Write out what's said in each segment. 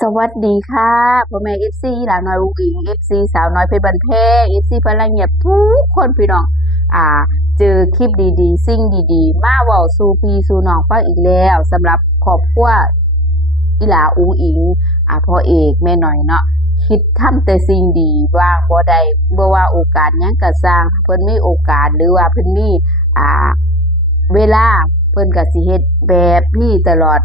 สวัสดีค่ะพ่อแม่เอฟซีหลานน้อยอุ๋งอิงเอฟซีสาวน้อยเพชรบันแพงเอฟซีพลังเงียบทุกคนพี่น้องอ่าเจอคลิปดีๆสิ่งดีๆมาเว้าสู่พี่สู่น้องฟังอีกแล้วสำหรับครอบครัวอีหลาอุ๋งอิงพ่อเอกแม่หน่อยเนาะคิดทำแต่สิ่งดีว่างบ่ได้บ่ว่าโอกาสหยังก็สร้างเพิ่นมีโอกาสหรือว่าเพิ่นมีอ่าเวลาเพิ่นก็สิเฮ็ดแบบนี้ตลอด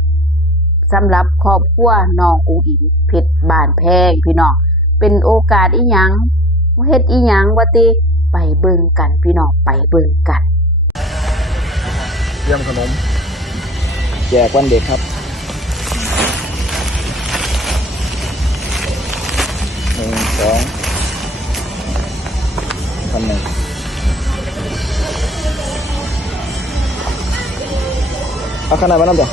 สำหรับครอบครัวน้องอุ๋งอิงเพชรบ้านแพงพี่น้องเป็นโอกาสอีหยังเฮ็ดอีหยังว่าติไปเบิ่งกันพี่น้องไปเบิ่งกันเยี่ยมขนมแจกวันเด็กครับ1 2 1,100เอาขนาดมาน้ำจ้ะ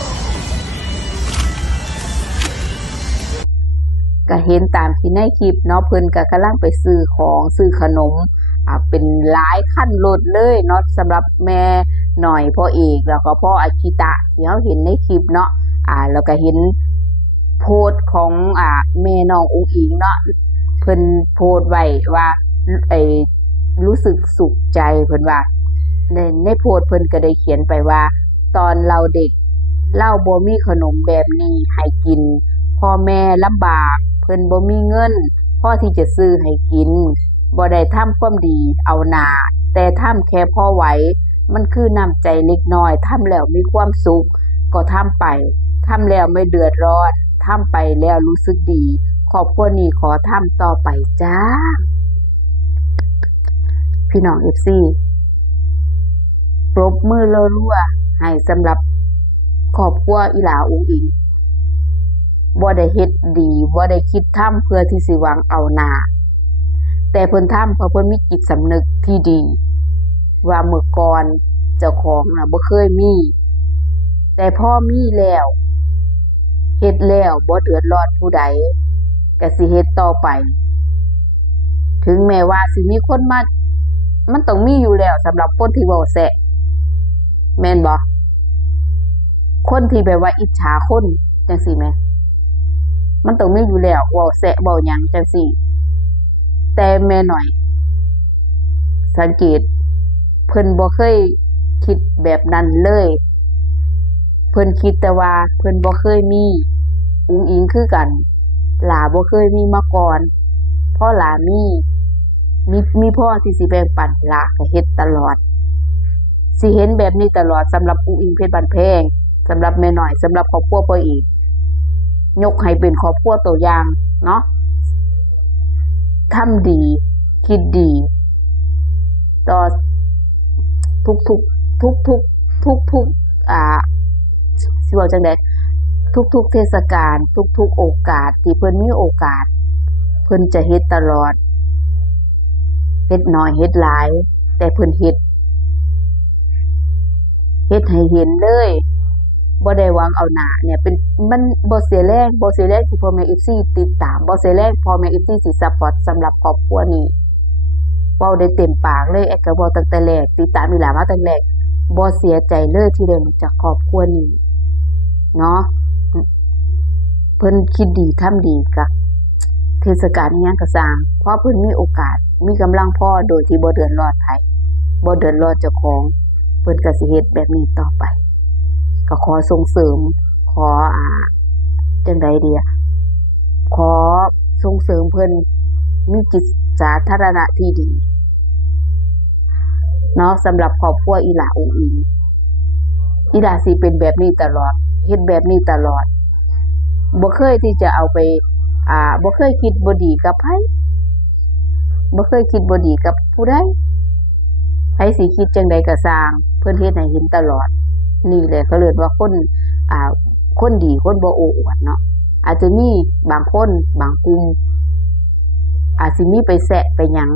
ก็เห็นตามที่ในคลิปเนาะเพิ่นก็กำลังไปซื้อของซื้อขนมเป็นหลายคันรถเลยเนาะสำหรับแม่หน่อยพ่อเอกแล้วก็พ่ออาชิตะที่เฮาเห็นในคลิปเนาะแล้วก็เห็นโพสต์ของแม่น้องอุ๋งอิงเนาะเพิ่นโพสต์ไว้ว่าไอ้รู้สึกสุขใจเพิ่นว่าในโพสต์เพิ่นก็ได้เขียนไปว่าตอนเราเด็กเราบ่มีขนมแบบนี้ให้กินพ่อแม่ลำบากเพิ่นบ่มีเงินพอที่จะซื้อให้กินบ่ได้ทำความดีเอาหน้าแต่ทำแค่พอไหวมันคือน้ำใจเล็กน้อยทำแล้วมีความสุขก็ทำไปทำแล้วไม่เดือดร้อนทำไปแล้วรู้สึกดีครอบครัวนี้ขอทำต่อไปจ้าพี่น้อง FC ปรบมือรัวๆให้สำหรับครอบครัวอีหลาอุ๋งอิงบ่ได้เฮ็ดดีบ่ได้คิดทำเพื่อที่สิหวังเอาหน้าแต่เพิ่นทำเพราะเพิ่นมีจิตสำนึกที่ดีว่าเมื่อก่อนเจ้าของน่ะบ่เคยมีแต่พอมีแล้วเฮ็ดแล้วบ่เดือดร้อนผู้ใดก็สิเฮ็ดต่อไปถึงแม้ว่าสิมีคนมามันต้องมีอยู่แล้วสำหรับคนที่เว้าแซะแม่นบ่คนที่แบบว่าอิจฉาคนจังซี่แหมมันต้องมีอยู่แล้วเว้าแซะเว้าหยังจังซี่แต่แม่น้อยสังเกตเพิ่นบ่เคยคิดแบบนั้นเลยเพิ่นคิดแต่ว่าเพิ่นบ่เคยมีอุ๋งอิงคือกันหลาบ่เคยมีมาก่อนพอหลามีพ่อที่สิแบ่งปันหลาก็เฮ็ดตลอดสิเห็นแบบนี้ตลอดสำหรับอุ๋งอิงเพชรบ้านแพงสำหรับแม่น้อยสำหรับครอบครัวพ่อเอกยกให้เป็นครอบครัวตัวอย่างเนาะทำดีคิดดีต่อทุกๆทุกๆสิเว้าจั่งใดทุกๆเทศกาลทุกๆโอกาสที่เพิ่นมีโอกาสเพิ่นจะเฮ็ดตลอดเฮ็ดน้อยเฮ็ดหลายแต่เพิ่นเฮ็ดให้เห็นเลยบ่ได้หวังเอาหน้าเนี่ยเป็นมันบ่เสียแรงที่พ่อแม่ FC ติดตามบ่เสียแรงพ่อแม่ FC สิซัปพอร์ตสำหรับครอบครัวนี้เว้าได้เต็มปากเลยแอดก็เว้าตั้งแต่แรกติดตามอีหลามาตั้งแรกบ่เสียใจเลยที่ได้รู้จักครอบครัวนี้เนาะเพิ่นคิดดีทำดีก็เทศกาลอิหยังก็สร้างเพราะเพิ่นมีโอกาสมีกำลังพอโดยที่บ่เดือดร้อนไผบ่เดือดร้อนเจ้าของเพิ่นก็สิเฮ็ดแบบนี้ต่อไปก็ขอส่งเสริมขอจั่งใดดีขอส่งเสริมเพิ่นมีจิตสาธารณะที่ดีเนาะสำหรับครอบครัวอีหลาอุ๋งอิงอีหลาสิเป็นแบบนี้ตลอดเฮ็ดแบบนี้ตลอดบ่เคยที่จะเอาไปบ่เคยคิดบ่ดีกับไผบ่เคยคิดบ่ดีกับผู้ใดไผสิคิดจั่งใดก็สร้างเพิ่นเฮ็ดให้เห็นตลอดนี่แหละเขาเรียกว่าคนคนดีคนบ่โอ้อวดเนาะอาจจะมีบางคนบางกลุ่มอาจสิมีไปแซะไปหยัง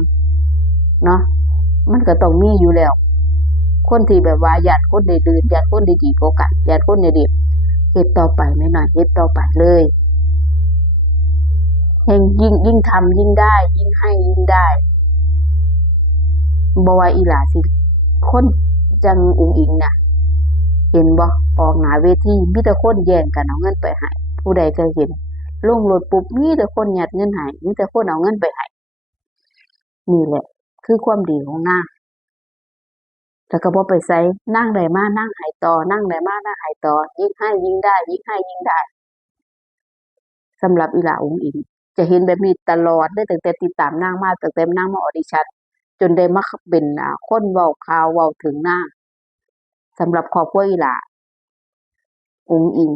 เนาะมันก็ต้องมีอยู่แล้วคนที่แบบว่าญาติคนดื้อๆญาติคนดีๆกว่ากันญาติคนดีๆเฮ็ดต่อไปแม่น้อยเฮ็ดต่อไปเลยแฮ่งยิ่งทำยิ่งได้ยิ่งให้ยิ่งได้บ่ว่าอีหลาสิคนจังอุ๋งอิงน่ะเห็นบ่ออกหน้าเวทีมีแต่คนแย่งกันเอาเงินไปให้ผู้ใดก็เห็น ลงรถปุ๊บมีแต่คนยัดเงินให้มีแต่คนเอาเงินไปให้นี่แหละคือความดีของนางแล้วก็บ่ไปไสนางได้มานางให้ต่อนางได้มานางให้ต่อยิ่งให้ยิ่งได้ยิ่งให้ยิ่งได้สำหรับอีหลาอุ๋งอิ๋งจะเห็นแบบนี้ตลอดเลยตั้งแต่ติดตามนางมาตั้งแต่นางมาออดิชั่นจนได้มาเป็นคนเว้าข่าวเว้าถึงนางสำหรับครอบครัวอีหลาอุ๋งอิ๋ง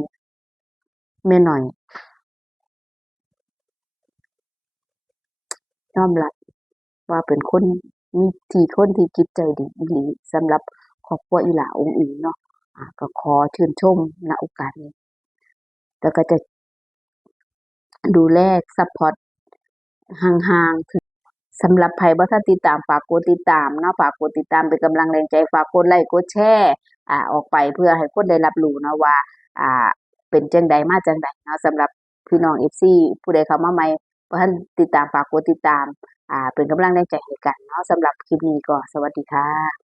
แม่น้อยยอมรับว่าเป็นคนคนที่จิตใจดีอีหลีสำหรับครอบครัวอีหลาอุ๋งอิ๋งเนาะก็ขอชื่นชมณโอกาสนี้แล้วก็จะดูแลซัปพอร์ตห่างๆสำหรับไผบ่ทันติดตามฝากกดติดตามเนาะฝากกดติดตามเป็นกำลังแรงใจฝากกดไลค์กดแชร์ออกไปเพื่อให้คนได้รับรู้เนาะว่าอ่าเป็นจั่งใดมาจั่งใดเนาะสำหรับพี่น้อง FC ผู้ใดเข้ามาใหม่บ่ทันติดตามฝากกดติดตามเป็นกำลังแรงใจให้กันเนาะสำหรับคลิปนี้ก็สวัสดีค่ะ